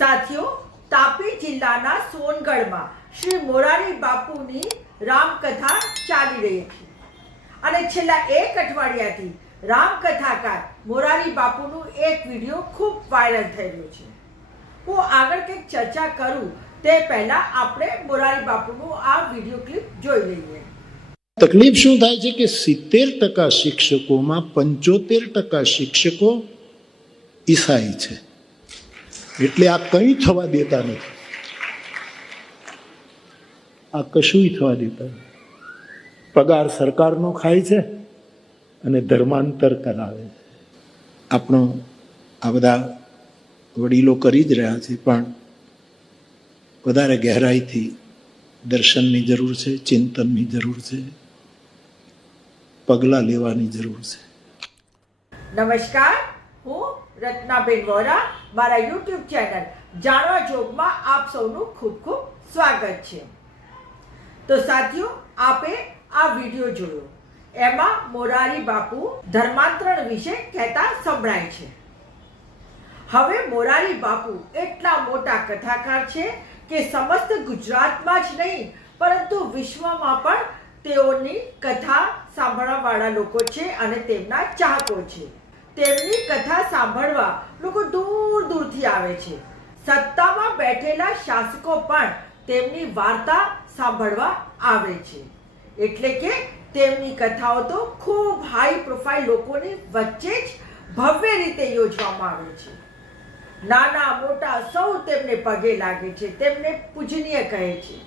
સાથીઓ, તાપી જિલ્લાના સોનગઢમાં શ્રી મોરારી બાપુની રામકથા ચાલી રહી હતી અને છેલ્લા એક અઠવાડિયાથી રામકથાકાર મોરારી બાપુનું એક વિડીયો ખૂબ વાયરલ થઈ રહ્યો છે. હું આગળ કંઈક ચર્ચા કરું તે પહેલા આપણે મોરારી બાપુનું આ વિડીયો ક્લિપ જોઈ લઈએ. તકલીફ શું થાય છે કે 70% શિક્ષકોમાં 75% શિક્ષકો ઈસાઈ છે, એટલે આ કંઈ થવા દેતા નથી, આ કશુંય થવા દેતા નથી. પગાર સરકારનો ખાય છે અને ધર્માંતર કરાવે છે. આપણો આ બધા વડીલો કરી જ રહ્યા છે, પણ વધારે ગહેરાઈથી દર્શનની જરૂર છે, ચિંતનની જરૂર છે, પગલાં લેવાની જરૂર છે. નમસ્કાર, હું રત્નાબેન વોરા. મારા યુટ્યુબ ચેનલ જાણવા જોગમાં આપ સૌનું ખૂબ ખૂબ સ્વાગત છે. તો સાથીઓ, આપે આ વિડીયો જોયો, એમાં મોરારી બાપુ ધર્માંતરણ વિશે કહેતા સંભળાય છે. હવે મોરારી બાપુ એટલા મોટા કથાકાર છે કે સમસ્ત ગુજરાતમાં જ નહીં પરંતુ વિશ્વમાં પણ તેઓની કથા સાંભળવાવાળા લોકો છે અને તેમના ચાહકો છે. તેમની કથા સાંભળવા લોકો દૂર દૂરથી આવે છે. સત્તામાં બેઠેલા શાસકો પણ તેમની વાર્તા સાંભળવા આવે છે. એટલે કે તેમની કથાઓ તો ખૂબ હાઈ પ્રોફાઇલ લોકોની વચ્ચે જ ભવ્ય રીતે યોજવામાં આવે છે. નાના મોટા સૌ તેમને પગે લાગે છે, તેમને પૂજનીય કહે છે.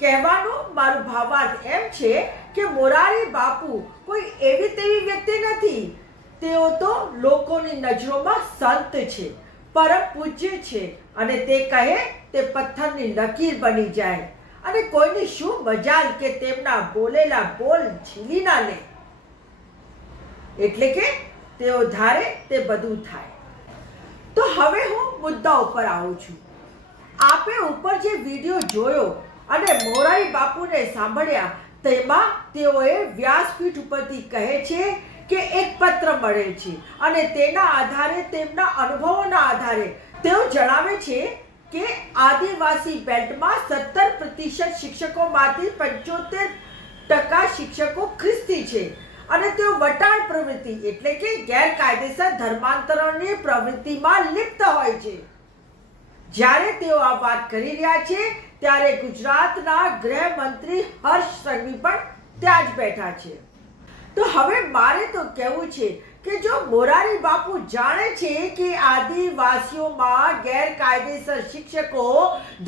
કહેવાનો મારો ભાવાર્થ એમ છે કે મોરારી બાપુ કોઈ એવી તેવી વ્યક્તિ નથી. તેઓ તો લોકોની નજરોમાં સંત છે, પરમ પૂજ્ય છે અને તે કહે તે પથ્થરની લકીર બની જાય અને કોઈની શું મજાલ કે તેમના બોલેલા બોલ ઝીલી ના લે. એટલે કે તેઓ ધારે તે બધું થાય. તો હવે હું મુદ્દા ઉપર આવું છું. આપે ઉપર જે વિડીયો જોયો અને મોરારી બાપુને સાંભળ્યા, તેમાં તેઓએ વ્યાસપીઠ ઉપરથી કહે છે કે એક પત્ર મળે છે અને તેના આધારે તેમના અનુભવોના આધારે તેઓ જણાવે છે કે આદિવાસી બેલ્ટમાં 17% શિક્ષકોમાંથી 75% શિક્ષકો ખ્રિસ્તી છે અને તેઓ વટાણ પ્રવૃત્તિ એટલે કે ગેરકાયદેસર ધર્માંતરણની પ્રવૃત્તિમાં લિપ્ત હોય છે. જ્યારે તેઓ આ વાત કરી રહ્યા છે ત્યારે ગુજરાતના ગૃહમંત્રી હર્ષ સંઘવી પણ ત્યાં જ બેઠા છે. તો હવે મારે તો કહેવું છે કે જો મોરારી બાપુ જાણે છે કે આદિવાસીઓમાં ગેરકાયદેસર શિક્ષકો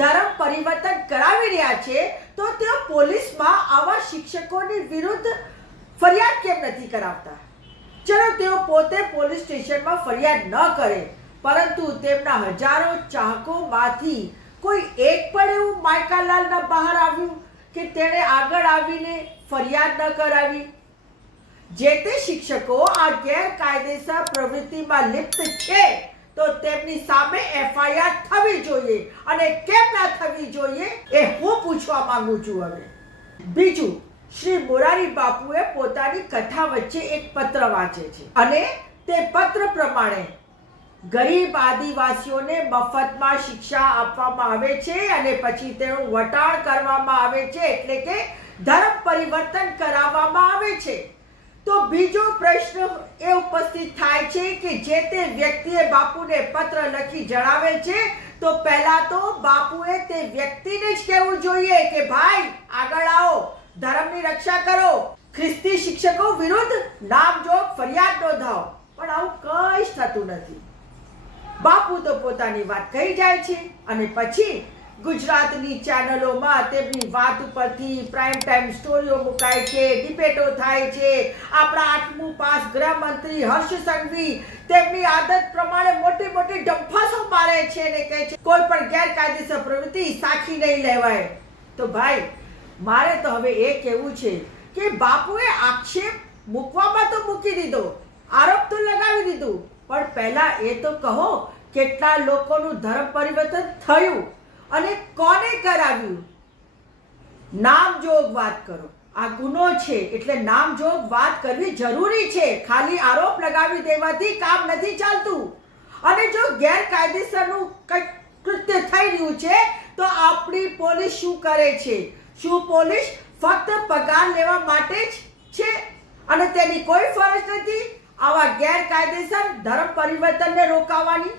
ધર્મ પરિવર્તન કરાવી રહ્યા છે, તો તેઓ પોલીસમાં આવા શિક્ષકોની વિરુદ્ધ ફરિયાદ કેમ નથી કરાવતા? ચલો, તેઓ પોતે પોલીસ સ્ટેશનમાં ફરિયાદ ન કરે, પરંતુ તેમના હજારો ચાહકોમાંથી કોઈ એક પણ એવું માયકાલાલ ન બહાર આવ્યું કે તેણે આગળ આવીને ફરિયાદ ન કરાવી? જે તે શિક્ષકો આ ગેરકાયદેસર પ્રવૃત્તિમાં લિપ્ત છે તો તેમની સામે FIR થવી જોઈએ અને કેમ ના થવી જોઈએ એ હું પૂછવા માંગુ છું. હવે બીજું, શ્રી મોરારી બાપુએ પોતાની કથા વચ્ચે એક પત્ર વાંચે છે અને તે પત્ર પ્રમાણે ગરીબ આદિવાસીઓને મફતમાં શિક્ષા આપવામાં આવે છે અને પછી તેનું વટાણ કરવામાં આવે છે, એટલે કે ધર્મ પરિવર્તન કરાવવામાં આવે છે. તો બીજો પ્રશ્ન એ ઉપસ્થિત થાય છે કે જે તે વ્યક્તિએ બાપુને પત્ર લખી જણાવે છે તો પહેલા તો બાપુએ તે વ્યક્તિને જ કહેવું જોઈએ કે ભાઈ આગળ આવો, ધર્મની રક્ષા કરો, ખ્રિસ્તી શિક્ષકો વિરુદ્ધ નામજોગ ફરિયાદ નોંધાવો. પણ આવું કંઈ જ થતું નથી. બાપુ તો પોતાની વાત કહી જાય છે અને પછી ગુજરાતની ચેનલોમાં તેમની વાત ઉપરથી પ્રાઇમ ટાઈમ સ્ટોરીઓ મુકાય છે, ડિબેટો થાય છે. આપણા 8મું પાસ ગૃહમંત્રી હર્ષ સંઘવી તેમની આદત પ્રમાણે મોટી મોટી ડંફાસો મારે છે અને કહે છે કોઈ પણ ગેરકાયદેસર પ્રવૃત્તિ સાખી નહીં લેવાય. તો ભાઈ, મારે તો હવે એ કહેવું છે કે બાપુએ આક્ષેપ મૂકવામાં તો મૂકી દીધો, આરોપ તો લગાવી દીધું, પણ પહેલા એ તો કહો કેટલા લોકોનું ધર્મ પરિવર્તન થયું અને કોને કરાવ્યું? નામજોગ વાત કરો. આ ગુનો છે એટલે નામજોગ વાત કરવી જરૂરી છે. ખાલી આરોપ લગાવી દેવાથી કામ નથી ચાલતું. અને જો ગેરકાયદેસરનું કંઈક થઈ રહ્યું છે, તો આપણી પોલીસ શું કરે છે? શું પોલીસ ફક્ત પગાર લેવા માટે જ છે અને તેની કોઈ ફરજ નથી આવા ગેરકાયદેસર ધર્મ પરિવર્તનને રોકવાની?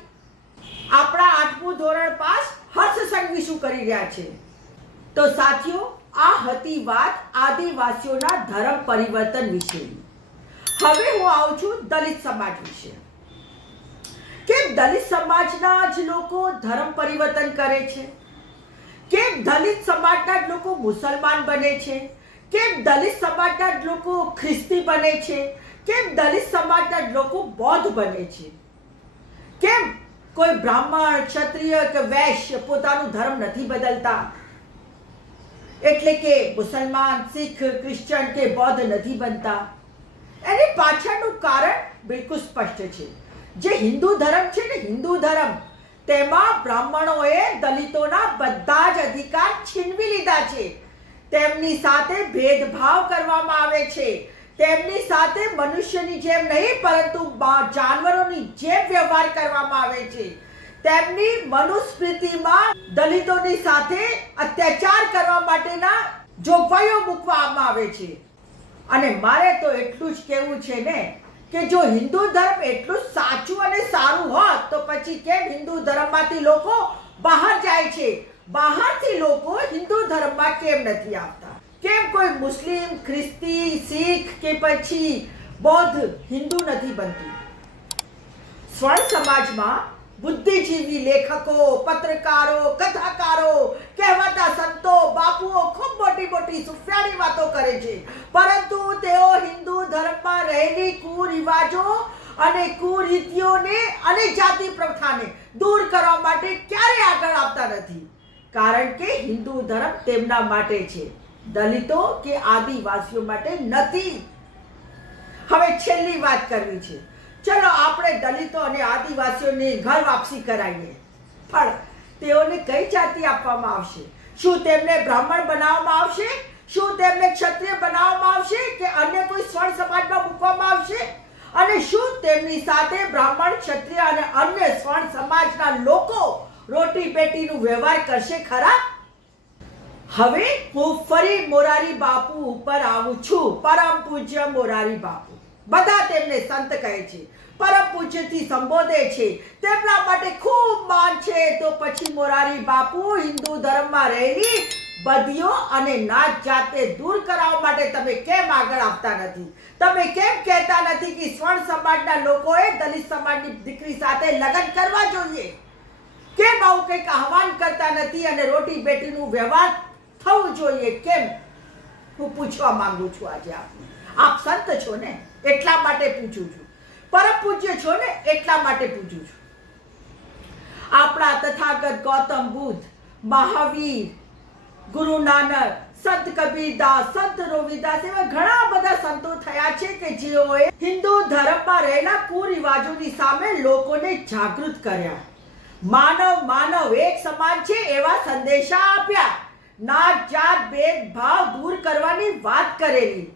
આપણા 8મું ધોરણ પાસ હર્ષ સંઘવી શું કરી રહ્યા છે? તો સાથીઓ, આ હતી વાત આદિવાસીઓના ધર્મ પરિવર્તન વિશેની. હવે હું આવું છું દલિત સમાજ વિશે. કેમ દલિત સમાજના જ લોકો ધર્મ પરિવર્તન કરે છે? કેમ દલિત સમાજના જ લોકો મુસલમાન બને છે? કેમ દલિત સમાજના જ લોકો ખ્રિસ્તી બને છે? કેમ દલિત સમાજના જ લોકો બૌદ્ધ બને છે? કેમ કોઈ બ્રાહ્મણ, ક્ષત્રિય કે વૈશ્ય પોતાનું ધર્મ નથી બદલતા? એટલે કે મુસલમાન, શીખ, ક્રિશ્ચન કે બૌદ્ધ નથી બનતા? એની પાછળનું કારણ બિલકુલ સ્પષ્ટ છે. જે હિન્દુ ધર્મ છે ને, હિન્દુ ધર્મ, તેમાં બ્રાહ્મણોએ દલિતોના બધા જ અધિકાર છીનવી લીધા છે. તેમની સાથે ભેદભાવ કરવામાં આવે છે. તેમની સાથે મનુષ્યની જેમ નહીં પરંતુ જાનવરોની જેમ વ્યવહાર કરવામાં આવે છે. તેમની મનુસ્મૃતિમાં દલિતોની સાથે અત્યાચાર કરવા માટેના જોગવાઈઓ મૂકવામાં આવે છે. અને મારે તો એટલું જ કહેવું છે ને કે જો હિન્દુ ધર્મ એટલું સાચું અને સારું હોત તો પછી કેમ હિન્દુ ધર્મમાંથી લોકો બહાર જાય છે? બહારથી લોકો હિન્દુ ધર્મમાં કેમ નથી આવતા? કેમ કોઈ મુસ્લિમ, ખ્રિસ્તી, શીખ કે પછી બૌદ્ધ હિન્દુ નથી બનતું? સ્વર્ણ સમાજમાં બુદ્ધિજીવી લેખકો, પત્રકારો, કથાકારો, કહેવાતા સંતો, બાપુઓ ખૂબ મોટી મોટી સુફિયાળી વાતો કરે છે, પરંતુ તેઓ હિન્દુ ધર્મમાં રહેલી કુરિવાજો અને કુરીતિઓને અને જાતિ પ્રથાને દૂર કરવા માટે ક્યારે આગળ આવતા નથી. કારણ કે હિન્દુ ધર્મ તેમના માટે છે, દલિતો કે આદિવાસીઓ માટે નથી. હવે છેલ્લી વાત કરવી છે. ચલો આપણે દલિતો અને આદિવાસીઓની ઘર વાપસી કરાવીએ, પણ તેઓને કઈ જાતિ આપવામાં આવશે? શું તેમને બ્રાહ્મણ બનાવવામાં આવશે? શું તેમને ક્ષત્રિય બનાવવામાં આવશે કે અન્ય કોઈ સ્વર્ણ સમાજમાં મૂકવામાં આવશે? અને શું તેમની સાથે બ્રાહ્મણ, ક્ષત્રિય અને અન્ય સ્વર્ણ સમાજના લોકો રોટી બેટીનું વ્યવહાર કરશે ખરા? હવે હું ફરી મોરારી બાપુ ઉપર આવું છું. પરમ પૂજ્ય મોરારી બાપુ, બધા તેમને સંત કહે છે, પરમ પૂજ્યથી સંબોધે છે, તેમના માટે ખૂબ માન છે. તો પછી મોરારી બાપુ હિન્દુ ધર્મમાં રહેલી બદીઓ અને નાત જાતને દૂર કરાવવા માટે તમે કેમ આગળ આવતા નથી? તમે કેમ કહેતા નથી કે સ્વર્ણ સમાજના લોકોએ દલિત સમાજની દીકરી સાથે લગ્ન કરવા જોઈએ? કેમ આવું કંઈક આહવાન કરતા નથી અને રોટી બેટીનું વ્યવહાર થવું જોઈએ? કેમ? હું પૂછવા માંગુ છું આજે આપને. આપ સંત છો ને એટલા માટે પૂછું છું, પરમ પૂજ્ય છો ને એટલા માટે પૂછું છું. આપણા તથાગત ગૌતમ બુદ્ધ, મહાવીર, ગુરુ નાનક, સંત કબીરદાસ, સંત રવિદાસ એવા ઘણા બધા સંતો થયા છે કે જેઓએ હિન્દુ ધર્મમાં રહેલા કુરિવાજોની સામે લોકોને જાગૃત કર્યા. માનવ એક સમાન છે એવા સંદેશા આપ્યા. નાત જાત ભેદભાવ દૂર કરવાની વાત કરેલી.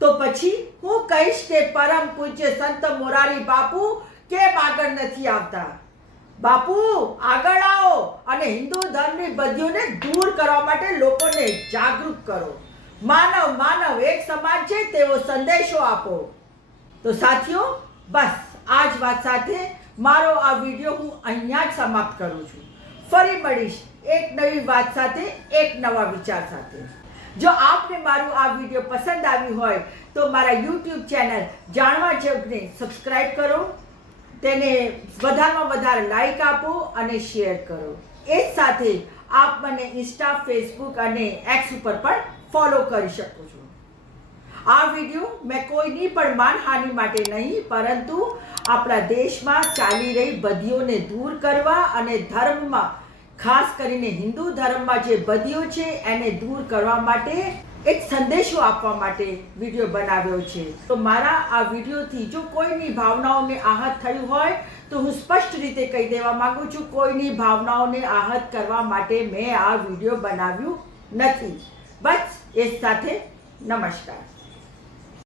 તો પછી હું કહીશ કે પરમ પૂજ્ય સંત મોરારી બાપુ કેમ આગળ નથી આવતા? બાપુ આગળ આવો અને હિન્દુ ધર્મની બદીઓને દૂર કરવા માટે લોકોને જાગૃત કરો. માનવ એક સમાન છે તેવો સંદેશો આપો. તો સાથીઓ, બસ આ જ વાત સાથે મારો આ વિડીયો હું અહીંયા જ સમાપ્ત કરું છું. ફરી મળીશ એક નવી વાત સાથે, એક નવા વિચાર સાથે. જો આપને મારું આ વિડીયો પસંદ આવ્યું હોય તો મારા YouTube ચેનલ જાણવા જેવને સબસ્ક્રાઇબ કરો, તેને વધારેમાં વધારે લાઈક આપો અને શેર કરો. એ જ સાથે આપ મને ઇન્સ્ટા, ફેસબુક અને એક્સ ઉપર પણ ફોલો કરી શકો છો. આ વિડીયો મેં કોઈની પણ માનહાનિ માટે નહીં, પરંતુ આપણા દેશમાં ચાલી રહી બદીઓને દૂર કરવા અને ધર્મમાં, ખાસ કરીને હિન્દુ ધર્મમાં જે બદીઓ છે એને દૂર કરવા માટે એક સંદેશો આપવા માટે વિડીયો બનાવ્યો છે. તો મારા આ વિડીયોથી જો કોઈની ભાવનાઓને આહત થયું હોય તો હું સ્પષ્ટ રીતે કહી દેવા માંગુ છું, કોઈની ભાવનાઓને આહત કરવા માટે મેં આ વિડીયો બનાવ્યું નથી. બસ એ સાથે નમસ્કાર.